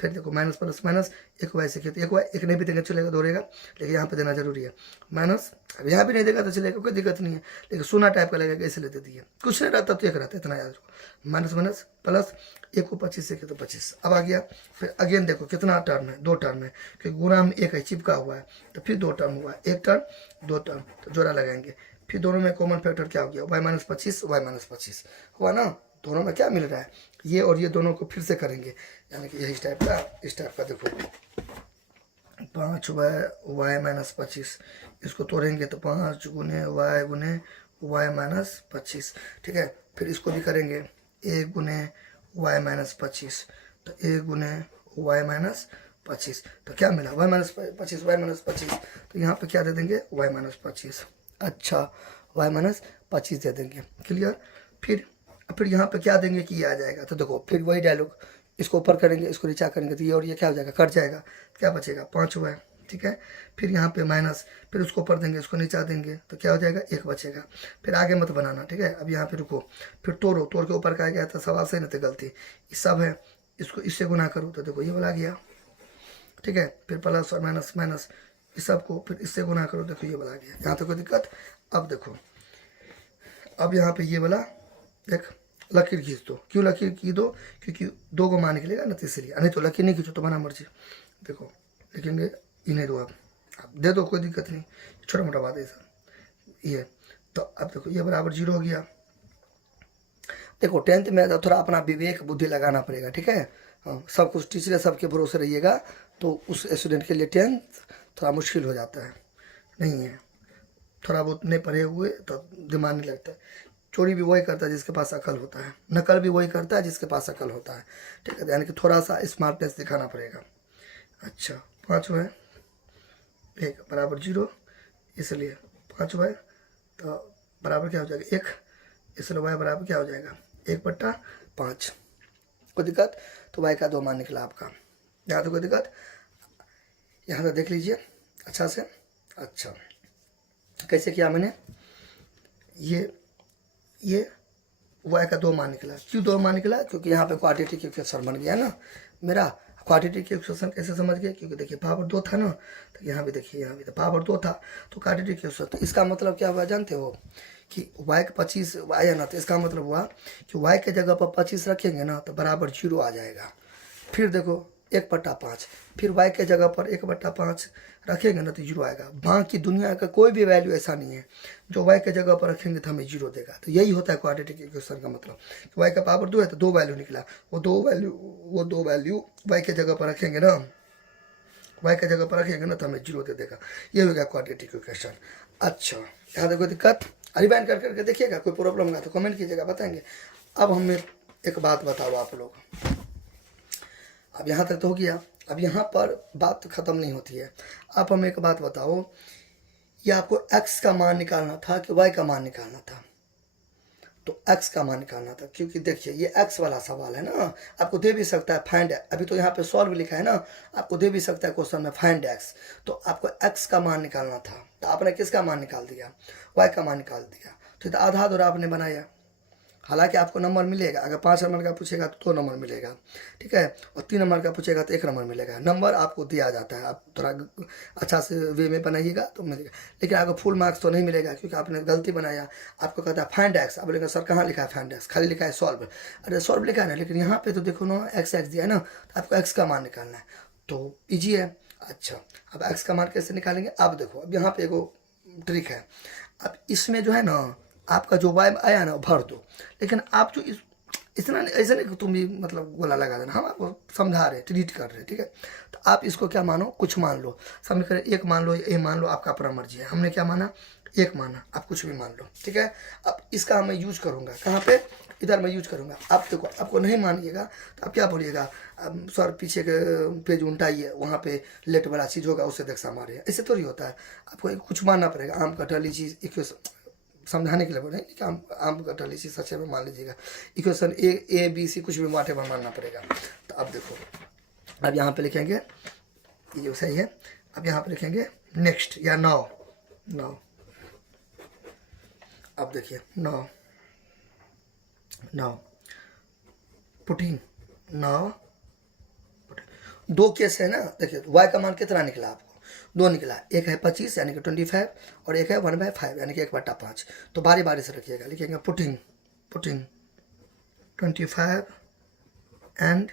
फिर देखो माइनस प्लस माइनस, 1 वाई से खेत 1 वाई, एक नहीं भी देंगे चलेगा, दौड़ेगा, लेकिन यहाँ पे देना जरूरी है माइनस। अब यहाँ भी नहीं देगा तो चलेगा, कोई दिक्कत नहीं है, लेकिन सोना टाइप का लगेगा, इसलिए दे दिए। कुछ नहीं रहता तो 1 रहता है, इतना याद रखो। माइनस प्लस, 1 को 25 से तो 25 अब आ गया। फिर अगेन देखो कितना टर्म है, 2 टर्म है, क्योंकि गुना में 1 है, चिपका हुआ है, तो फिर 2 टर्म हुआ, 1 टर्म 2 टर्म, तो जोड़ा लगाएंगे। फिर दोनों में कॉमन फैक्टर क्या हो गया, y-25 y-25 हुआ ना। दोनों में क्या मिल रहा है, ये और ये दोनों को फिर से करेंगे, यानी कि इस टाइप का देखो, 5 y-25, इसको तोड़ेंगे तो 5 गुने y-25, ठीक है। फिर इसको भी करेंगे, 1 गुने y-25, तो 1 गुने y-25, तो क्या मिला, y-25, तो यहाँ पे क्या दे देंगे, y-25। अच्छा, y-25 दे देंगे, क्लियर। फिर यहाँ पे क्या देंगे कि ये आ जाएगा, तो देखो फिर वही डायलॉग, इसको ऊपर करेंगे, इसको नीचा करेंगे, तो ये और ये क्या हो जाएगा, कट जाएगा, क्या बचेगा, 5 हुआ है, ठीक है। फिर यहाँ पे माइनस, फिर उसको ऊपर देंगे, इसको नीचा देंगे, तो क्या हो जाएगा, 1 बचेगा। फिर आगे मत बनाना, ठीक है। अब यहाँ पे रुको, फिर तोड़ के ऊपर का आ गया, तो सवाल सही नहीं थे, गलती ये सब है। इसको इससे गुना करो तो देखो ये वाला गया, ठीक है। फिर प्लस और माइनस इस सब को फिर इससे गुना करो, देखो ये वाला गया। यहाँ तो कोई दिक्कत। अब देखो, अब यहाँ पे ये वाला देख, लकीर खींच दो। क्यों लकीर खींच दो, क्योंकि 2 को मान निकलेगा ना, तीसरी, नहीं तो लकीर नहीं खींचो, तुम्हारा मर्जी। देखो लिखेंगे, इन्हें दो, आप दे दो, कोई दिक्कत नहीं, छोटा मोटा बात है सर ये। तो अब देखो ये बराबर 0 हो गया। देखो 10th में थोड़ा अपना विवेक बुद्धि लगाना पड़ेगा, ठीक है। हाँ, सब कुछ टीचर सबके भरोसे रहिएगा, तो उस स्टूडेंट के लिए 10th थोड़ा मुश्किल हो जाता है, नहीं है, थोड़ा बहुत नहीं पढ़े हुए तो दिमाग नहीं लगता है। चोरी भी वही करता है जिसके पास अकल होता है, नकल भी वही करता है जिसके पास अकल होता है, ठीक है। यानी कि थोड़ा सा स्मार्टनेस दिखाना पड़ेगा। अच्छा, 5 है, 1 बराबर 0, इसलिए 5 है, तो बराबर क्या हो जाएगा, 1, इसलिए y बराबर क्या हो जाएगा, 1/5। कोई दिक्कत, तो y का 2 मान निकला आपका। यहाँ तो कोई दिक्कत, यहाँ तो देख लीजिए अच्छा से। अच्छा, कैसे किया मैंने, ये y का 2 मान निकला। क्यों 2 मान निकला, क्योंकि यहाँ पे क्वाड्रेटिक इक्वेशन बन गया ना मेरा। क्वाड्रेटिक इक्वेशन कैसे समझ गए, क्योंकि देखिए पावर 2 था ना, तो यहाँ भी देखिए, यहाँ भी तो पावर 2 था, तो क्वाड्रेटिक इक्वेशन। तो इसका मतलब क्या हुआ जानते हो, कि y का 25 आया ना, तो इसका मतलब हुआ कि y के जगह पर 25 रखेंगे ना, तो बराबर 0 आ जाएगा। फिर देखो 1/5, फिर y के जगह पर 1/5 रखेंगे ना, तो 0 आएगा। बाकी दुनिया का कोई भी वैल्यू ऐसा नहीं है जो y के जगह पर रखेंगे तो हमें 0 देगा। तो यही होता है क्वाड्रेटिक इक्वेशन का मतलब, y का पावर 2 है तो 2 वैल्यू निकला, वो दो वैल्यू y के जगह पर रखेंगे ना, y के जगह पर रखेंगे ना, तो हमें 0 दे देगा। ये हो गया क्वाड्रेटिक इक्वेशन। अच्छा, यहाँ देखो दिक्कत। रिवाइंड कर करके देखिएगा, कोई प्रॉब्लम ना तो कमेंट कीजिएगा, बताएंगे। अब हमें एक बात बताओ आप लोग, अब यहाँ तक तो हो गया, अब यहाँ पर बात ख़त्म नहीं होती है। आप हमें एक बात बताओ, ये आपको x का मान निकालना था कि y का मान निकालना था? तो x का मान निकालना था, क्योंकि देखिए ये x वाला सवाल है ना, आपको दे भी सकता है फाइंड, अभी तो यहाँ पे सॉल्व लिखा है ना, आपको दे भी सकता है क्वेश्चन में फाइंड x, तो आपको x का मान निकालना था, तो आपने किसका मान निकाल दिया? y का मान निकाल दिया। तो आधा अधूरा आपने बनाया। हालांकि आपको नंबर मिलेगा, अगर 5 नंबर का पूछेगा तो 2 नंबर मिलेगा, ठीक है, और 3 नंबर का पूछेगा तो 1 नंबर मिलेगा। नंबर आपको दिया जाता है, आप थोड़ा अच्छा से वे में बनाइएगा तो मिलेगा, लेकिन आपको फुल मार्क्स तो नहीं मिलेगा, क्योंकि आपने गलती बनाया। आपको कहता है फाइंड एक्स, आप बोलेंगे सर कहाँ लिखा है फाइंड एक्स, खाली लिखा है सॉल्व। अरे सॉल्व लिखा है ना, लेकिन यहाँ पे तो देखो ना एक्स एक्स दिया है ना, तो आपको एक्स का मान निकालना है, तो ईजी है। अच्छा, अब एक्स का मान कैसे निकालेंगे? अब देखो, अब यहाँ पे एक ट्रिक है। अब इसमें जो है ना, आपका जो वाई आया ना भर दो, लेकिन आप जो इतना ऐसा नहीं कि तुम भी मतलब गोला लगा देना, हम आपको समझा रहे, ट्रीट कर रहे, ठीक है। तो आप इसको क्या मानो, कुछ मान लो, समीकरण 1 मान लो, ए मान लो, आपका अपना मर्जी है। हमने क्या माना? 1 माना, आप कुछ भी मान लो, ठीक है। अब इसका मैं यूज करूँगा कहाँ पे? इधर मैं यूज करूँगा। आप देखो, आपको नहीं मानिएगा तो आप क्या बोलिएगा, सर पीछे के पेज उल्टाइए, वहाँ पे लेट वाला चीज़ होगा, उससे देख हमारे ऐसे थोड़ी होता है। आपको कुछ मानना पड़ेगा। आम कटहल लीची इक्वेशन समझाने के लिए बोल रहे हैं कि आम कटहल लीची सच्चे में मान लीजिएगा। इक्वेशन ए बी सी कुछ भी वाटे में मानना पड़ेगा। तो अब देखो, अब यहाँ पे लिखेंगे, ये सही है। अब यहाँ पे लिखेंगे नेक्स्ट या नाउ, नाउ। अब देखिए now, now putting, now putting. 2 case है ना, देखिए y का मान कितना निकला आपको? 2 निकला। एक है 25 यानी कि 25, और एक है 1/5 यानी कि 1/5। तो बारी बारी से रखिएगा, लिखेंगे पुटिंग, पुटिंग 25 एंड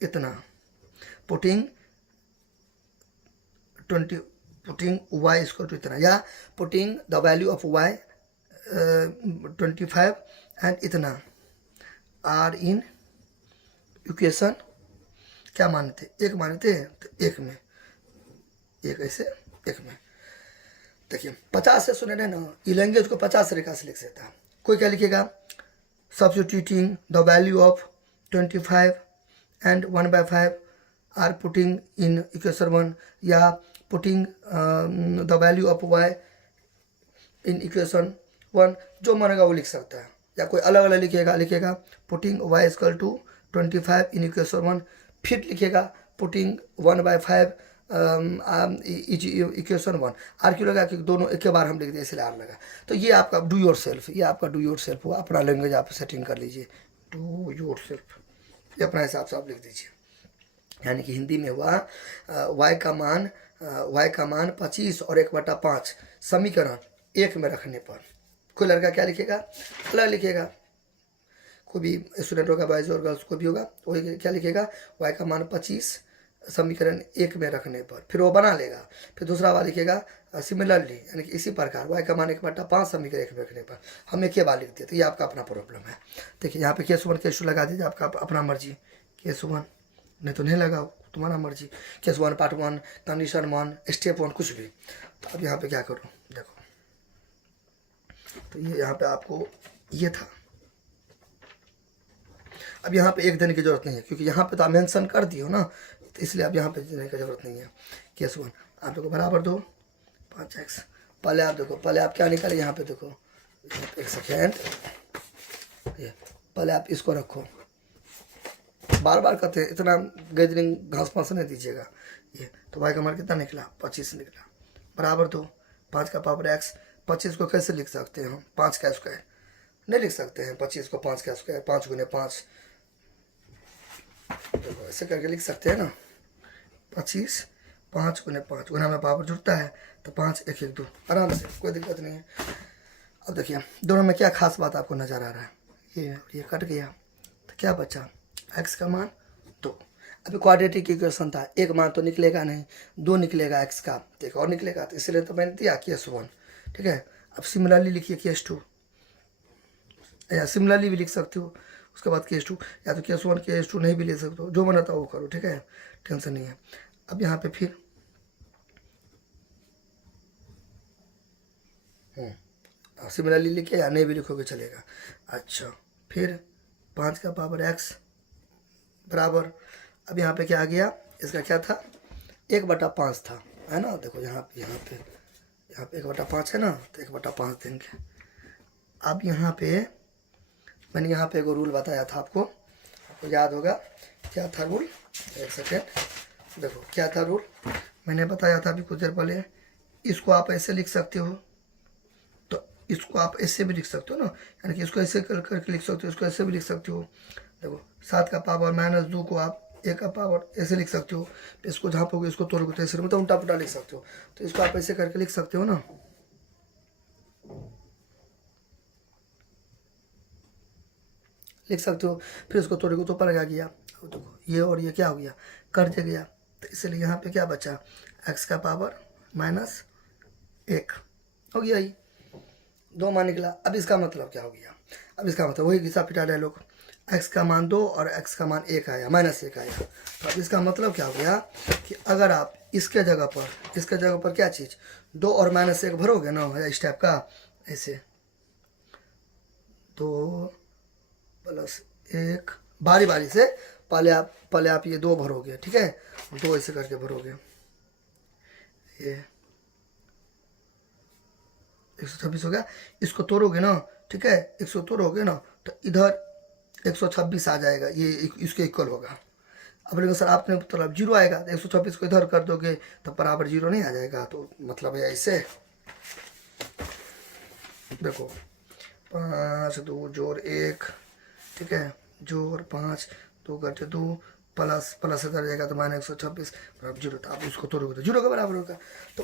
इतना, putting 20, putting y equal to इतना, या putting the value of y 25 and इतना आर इन इक्वेशन, क्या मानते? 1 मानते हैं, तो 1 में, 1 ऐसे 1 में। देखिए 50 से सुने ना, ये लैंग्वेज को 50 तरीका से लिख सकता है। कोई क्या लिखेगा, substituting the value of 25 and 1/5 or putting in equation 1, या putting the value of y in equation 1, जो मानेगा वो लिख सकता है। या कोई अलग अलग लिखेगा putting y equal to 25 in equation 1, फिर लिखेगा पुटिंग 1/5 इक्वेशन 1। आर क्यों लगा? कि दोनों एक बार हम लिख दिए इसलिए आर लगा। तो ये आपका डू योर सेल्फ, ये आपका डू योर सेल्फ हुआ। अपना लैंग्वेज आप सेटिंग कर लीजिए, डू योर सेल्फ, ये अपना हिसाब से आप लिख दीजिए। यानी कि हिंदी में हुआ y का मान 25 और 1/5 समीकरण 1 में रखने पर। कोई लड़का क्या लिखेगा, अलग लिखेगा, कोई भी स्टूडेंट होगा, बॉयज और गर्ल्स को भी होगा, वही क्या लिखेगा, y का मान 25 समीकरण 1 में रखने पर, फिर वो बना लेगा। फिर दूसरा वाला लिखेगा सिमिलरली, यानी कि इसी प्रकार y का मान 1/5 समीकरण 1 में रखने पर। हम एक ही बार लिख दिए, तो ये आपका अपना प्रॉब्लम है। देखिए यहाँ पे केस 1 केस 2 लगा दीजिए, आपका अपना मर्जी। केस 1 नहीं तो नहीं लगाओ, तुम्हारा मर्जी। केस 1 पार्ट 1 कंडीशन 1 स्टेप 1 कुछ भी। तो अब यहाँ पे क्या करूँ, देखो, तो ये यहाँ पे आपको ये था। अब यहाँ पे 1 देने की जरूरत नहीं है, क्योंकि यहाँ पे तो आप मेंशन कर दियो ना, तो इसलिए अब यहाँ पे देने की जरूरत नहीं है। केस 1 आप देखो बराबर दो 5x। पहले आप देखो, पहले आप क्या निकाले, यहाँ पे देखो, एक सेकेंड, ये पहले आप इसको रखो। बार बार कहते हैं, इतना गैदरिंग घास पास नहीं दीजिएगा। ये तो y का मान कितना निकला, 25 निकला, बराबर दो 5 का पावर x। 25 को कैसे लिख सकते हैं हम, 5 का स्क्वायर नहीं लिख सकते हैं। 25 को 5 का स्क्वायर, 5 गुने 5, देखो ऐसे करके लिख सकते हैं ना। 25 5 गुने 5, गुना में पावर जुड़ता है तो 5 1 1 2, आराम से, कोई दिक्कत नहीं है। अब देखिए दोनों में क्या खास बात आपको नज़र आ रहा है, ये कट गया, तो क्या बचा, x का मान 2। अभी क्वाड्रेटिक इक्वेशन था, 1 मान तो निकलेगा नहीं, 2 निकलेगा x का, तो एक और निकलेगा, तो इसलिए तो मैंने दिया केस 1, ठीक है। अब सिमिलरली लिखिए केस 2, या सिमिलरली भी लिख सकते हो, उसके बाद केस 2, या तो केस 1 केस 2 नहीं भी ले सकते हो, जो मन आता वो करो, ठीक है, टेंशन नहीं है। अब यहाँ पे फिर सिमिलरली लिखे या नहीं भी लिखोगे चलेगा। अच्छा, फिर 5 का पावर x बराबर, अब यहाँ पे क्या आ गया, इसका क्या था, 1/5 था, है ना। देखो यहाँ पे 1/5 है ना, तो 1/5 देंगे। अब यहाँ पे मैंने यहाँ पे एक रूल बताया था आपको याद होगा, क्या था रूल, एक सेकेंड। देखो क्या था रूल, मैंने बताया था अभी कुछ देर पहले, इसको आप ऐसे लिख सकते हो, तो इसको आप ऐसे भी लिख सकते हो ना, यानी कि इसको ऐसे करके लिख सकते हो, इसको ऐसे भी लिख सकते हो। देखो 7 का पावर -2 को आप 1 का पावर ऐसे लिख सकते हो, इसको झाँपोगे, इसको तोड़ोगे तो ऐसे, मतलब उल्टा पुल्टा लिख सकते हो। तो इसको आप ऐसे करके लिख सकते हो ना, लिख सकते हो। फिर इसको तोड़ोगे तो पड़ गया। देखो ये और ये क्या हो गया, कर्ज गया, तो इसलिए यहाँ पे क्या बचा, x का पावर -1 हो गया, ही 2 मान निकला। अब इसका मतलब क्या हो गया, अब इसका मतलब वही घिसा पिटा डायलॉग, x का मान 2 और x का मान 1 आया, -1 आया। तो अब इसका मतलब क्या हो गया कि अगर आप इसके जगह पर क्या चीज़ 2 और -1 भरोगे ना, इस टाइप का, ऐसे 2 + 1, बारी बारी से पहले आप ये 2 भरोगे, ठीक है, 2 ऐसे करके भरोगे, ये 126 हो गया। इसको तोड़ोगे ना, ठीक है, 100 तोड़ोगे ना, तो इधर 126 आ जाएगा, ये इसके इक्वल होगा। अब लेकिन सर आपने मतलब 0 आएगा, तो 126 को इधर कर दोगे तो बराबर 0 नहीं आ जाएगा, तो मतलब है ऐसे। देखो 5 2 जोड़ 1, ठीक है, जोड़ 5 2 घटे 2 प्लस इधर जाएगा तो -126 बराबर 0 था। आप उसको तोड़ोगे तो 0 के बराबर होगा। तो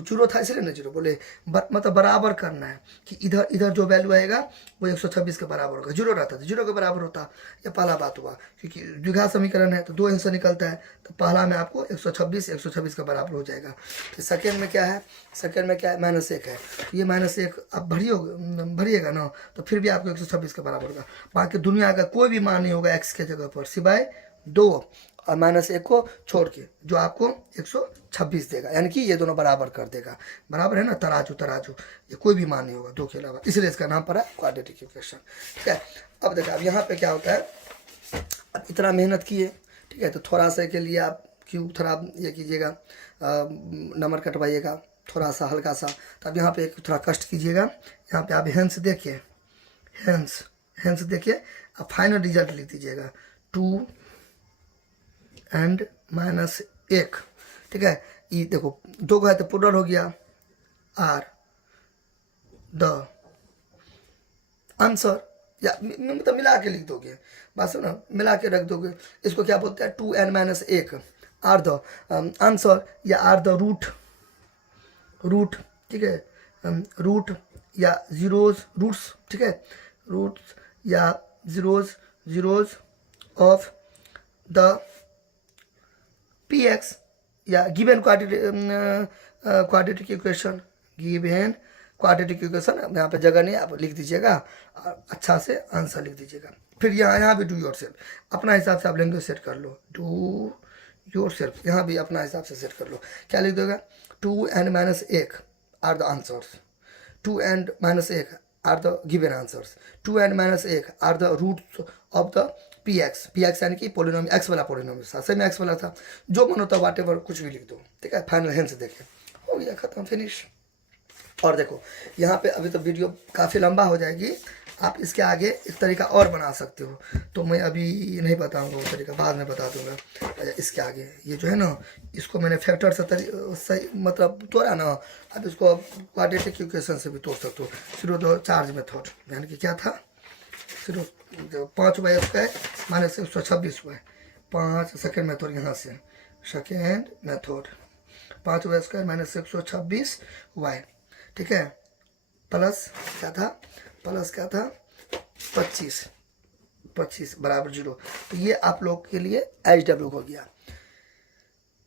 0 था इसलिए ना 0 बोले, मतलब बराबर करना है कि इधर जो वैल्यू आएगा वो 126 के बराबर होगा। 0 रहता तो 0 के बराबर होता, ये पहला बात हुआ। क्योंकि द्विघात समीकरण है तो 2 आंसर निकलता है, तो पहला में आपको 126 के बराबर हो जाएगा। तो सेकेंड में क्या है, -1 है, तो ये -1 आप भरिएगा ना, तो फिर भी आपको 126 के बराबर होगा। बाकी दुनिया का कोई भी मान नहीं होगा x के जगह पर सिवाय 2 और -1 को छोड़ के, जो आपको 126 देगा, यानी कि ये दोनों बराबर कर देगा। बराबर है ना, तराजू, ये कोई भी मान नहीं होगा 2 के अलावा, इसलिए इसका नाम पड़ा क्वाड्रेटिक इक्वेशन, ठीक है। अब देखो अब यहाँ पे क्या होता है, अब इतना मेहनत किए, ठीक है, तो थोड़ा सा के लिए आप क्यों थोड़ा ये कीजिएगा, नंबर कटवाइएगा थोड़ा सा हल्का सा। तो अब यहाँ पे थोड़ा कष्ट कीजिएगा, यहाँ पे आप हेंस देखिए, हेंस देखिए, अब फाइनल रिजल्ट लिख दीजिएगा 2 and -1, ठीक है। ये देखो 2 का है तो प्लूरल हो गया, आर द आंसर, या मतलब मिला के लिख दोगे, बात सुनो, मिला के रख दोगे। इसको क्या बोलते हैं, 2 and -1 आर द आंसर, या आर द रूट, ठीक है, रूट या रूट्स, ठीक है, रूट्स या जीरोज ऑफ द px, या गिवन क्वाड्रेटिक इक्वेशन, यहाँ पे जगह नहीं, आप लिख दीजिएगा और अच्छा से आंसर लिख दीजिएगा। फिर यहाँ भी डू योर सेल्फ, अपना हिसाब से आप लैंग्वेज सेट कर लो, डू योर सेल्फ, यहाँ भी अपना हिसाब से सेट कर लो। क्या लिख दोगे, 2 and -1 are the answers, 2 and -1 are the given answers, 2 and -1 are the roots of the px यानी कि पोलिनोम, एक्स वाला पोलिनोम था, सही में एक्स वाला था, जो मन होता वाट एवर कुछ भी लिख दो, ठीक है। फाइनल हेंस देखिए, हो गया खत्म, फिनिश। और देखो यहाँ पे अभी तो वीडियो काफ़ी लंबा हो जाएगी, आप इसके आगे एक तरीका और बना सकते हो, तो मैं अभी नहीं बताऊंगा, वो तरीका बाद में बता दूंगा। इसके आगे ये जो है ना, इसको मैंने फैक्टर से सही मतलब तोड़ा ना, अब इसको क्वाड्रेटिक इक्वेशन से भी तोड़ सकते हो। शुरू तो चार्ज मेथड, यानी कि क्या था, शुरू 5/2 -126 हुआ, 5 सेकेंड मेथड, यहाँ से सेकेंड मेथड 5/2 -126 हुआ, ठीक है, प्लस क्या था 25 बराबर 0। तो ये आप लोग के लिए HW हो गया।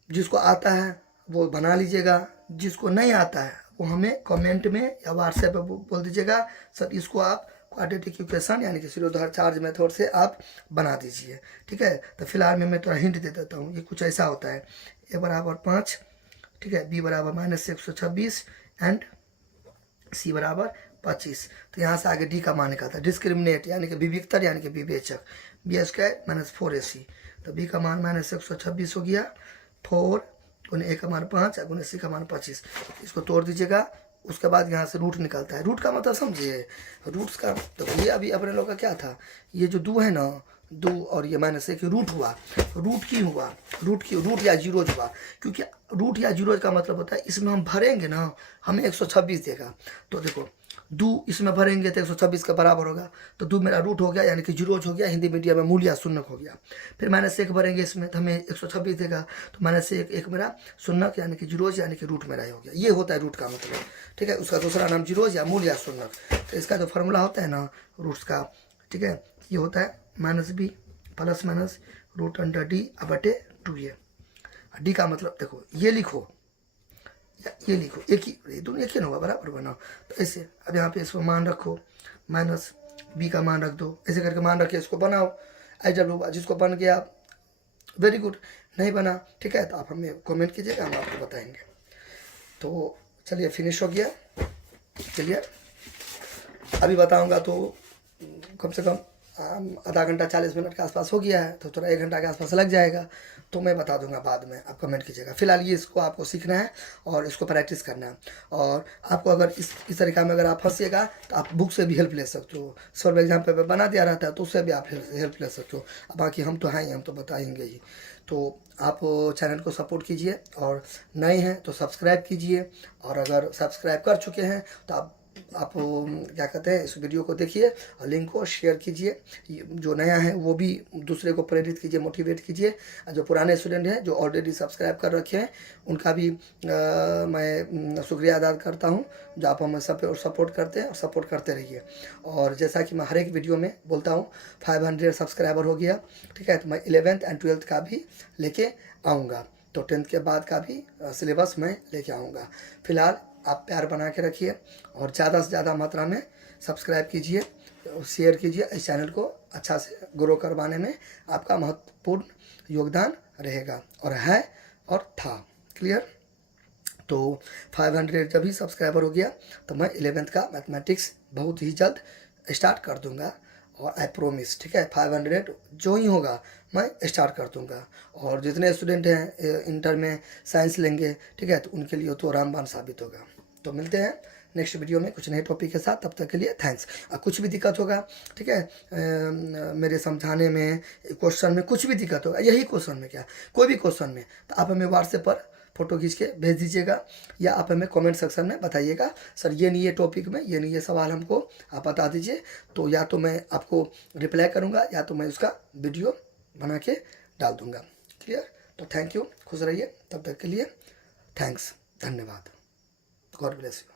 जिसको आता है वो बना लीजिएगा, जिसको नहीं आता है वो हमें कमेंट में या व्हाट्सएप पे बोल दीजिएगा, सर इसको आप क्वाड्रेटिक इक्वेशन यानी कि शिरोधार चार्ज मेथड से आप बना दीजिए, ठीक है। तो फिलहाल मैं थोड़ा हिंट दे देता हूँ, ये कुछ ऐसा होता है, A = 5, ठीक है, B = -126 एंड सी बराबर 25। तो यहाँ से आगे डी का मान निकालता है, डिस्क्रिमिनेट यानी कि विविक्तर यानी कि विवेचक, बी स्क्वायर माइनस 4ac। तो बी का मान माइनस 126 हो गया, 4 गुने ए का मान 5 गुने सी का मान 25। इसको तोड़ दीजिएगा, उसके बाद यहाँ से रूट निकलता है। रूट का मतलब समझिए, रूट्स का तो ये अभी अपने लोग का क्या था, ये जो 2 है ना, 2 और ये माइनस 1 रूट हुआ। रूट क्यों हुआ, रूट या जीरोज हुआ, क्योंकि रूट या जीरोज का मतलब होता है इसमें हम भरेंगे ना, हमें 126 देगा। तो देखो 2 इसमें भरेंगे तो 126 के बराबर होगा, तो 2 मेरा रूट हो गया यानी कि जीरोज हो गया, हिंदी मीडियम में मूल या शून्यक हो गया। फिर माइनस 1 भरेंगे इसमें तो हमें 126 देगा, तो माइनस 1 मेरा शून्यक यानी कि जीरोज यानी कि रूट मेरा ही हो गया। ये होता है रूट का मतलब, ठीक है। उसका दूसरा नाम जीरोज या मूल या शून्यक। तो इसका जो फॉर्मूला होता है ना रूट्स का, ठीक है, ये होता है minus b plus minus root under d बटे 2a। डी का मतलब देखो ये लिखो या ये लिखो, एक ही, ये दोनों एक ही ना होगा, बराबर बना। तो ऐसे अब यहाँ पे इसको मान रखो, माइनस बी का मान रख दो, ऐसे करके मान रखे, इसको बनाओ आई डब्ल्यू, जिसको बन गया वेरी गुड, नहीं बना ठीक है तो आप हमें कमेंट कीजिएगा, हम आपको बताएंगे। तो चलिए फिनिश हो गया, चलिए अभी बताऊंगा तो कम से कम आधा घंटा 40 मिनट के आसपास हो गया है, तो थोड़ा 1 घंटा के आसपास लग जाएगा, तो मैं बता दूंगा बाद में, आप कमेंट कीजिएगा। फिलहाल ये इसको आपको सीखना है और इसको प्रैक्टिस करना है। और आपको अगर इस तरीका में अगर आप फंसिएगा तो आप बुक से भी हेल्प ले सकते हो, सॉल्व एग्जाम पे बना दिया रहता है तो उससे भी आप हेल्प ले सकते हो। बाकी हम तो हैं ही, हम तो बताएंगे ही। तो आप चैनल को सपोर्ट कीजिए, और नए हैं तो सब्सक्राइब कीजिए, और अगर सब्सक्राइब कर चुके हैं तो आप क्या कहते हैं, इस वीडियो को देखिए और लिंक को शेयर कीजिए। जो नया है वो भी दूसरे को प्रेरित कीजिए, मोटिवेट कीजिए। जो पुराने स्टूडेंट हैं जो ऑलरेडी सब्सक्राइब कर रखे हैं उनका भी मैं शुक्रिया अदा करता हूं, जो आप हमें सपोर्ट करते हैं और सपोर्ट करते रहिए। और जैसा कि मैं हर एक वीडियो में बोलता हूँ, 500 सब्सक्राइबर हो गया, ठीक है, तो मैं 11th एंड 12th का भी लेके आऊँगा, तो 10th के बाद का भी सिलेबस मैं लेके आऊँगा। फिलहाल आप प्यार बना के रखिए और ज़्यादा से ज़्यादा मात्रा में सब्सक्राइब कीजिए, शेयर कीजिए। इस चैनल को अच्छा से ग्रो करवाने में आपका महत्वपूर्ण योगदान रहेगा और है और था। क्लियर? तो 500 जब भी सब्सक्राइबर हो गया तो मैं 11th का मैथमेटिक्स बहुत ही जल्द स्टार्ट कर दूंगा, और आई प्रोमिस, ठीक है, 500 जो ही होगा मैं स्टार्ट कर दूंगा। और जितने स्टूडेंट हैं इंटर में साइंस लेंगे, ठीक है, तो उनके लिए तो रामबाण साबित होगा। तो मिलते हैं नेक्स्ट वीडियो में कुछ नए टॉपिक के साथ, तब तक के लिए थैंक्स। कुछ भी दिक्कत होगा, ठीक है, मेरे समझाने में, क्वेश्चन में कुछ भी दिक्कत होगा, यही क्वेश्चन में क्या, कोई भी क्वेश्चन में, तो आप हमें व्हाट्सएप पर फ़ोटो खींच के भेज दीजिएगा, या आप हमें कमेंट सेक्शन में बताइएगा, सर ये नहीं है टॉपिक में, ये नहीं है सवाल, हमको आप बता दीजिए। तो या तो मैं आपको रिप्लाई करूँगा या तो मैं उसका वीडियो बना के डाल दूँगा। क्लियर? तो थैंक यू, खुश रहिए, तब तक के लिए थैंक्स, धन्यवाद, गॉड ब्लेस यू।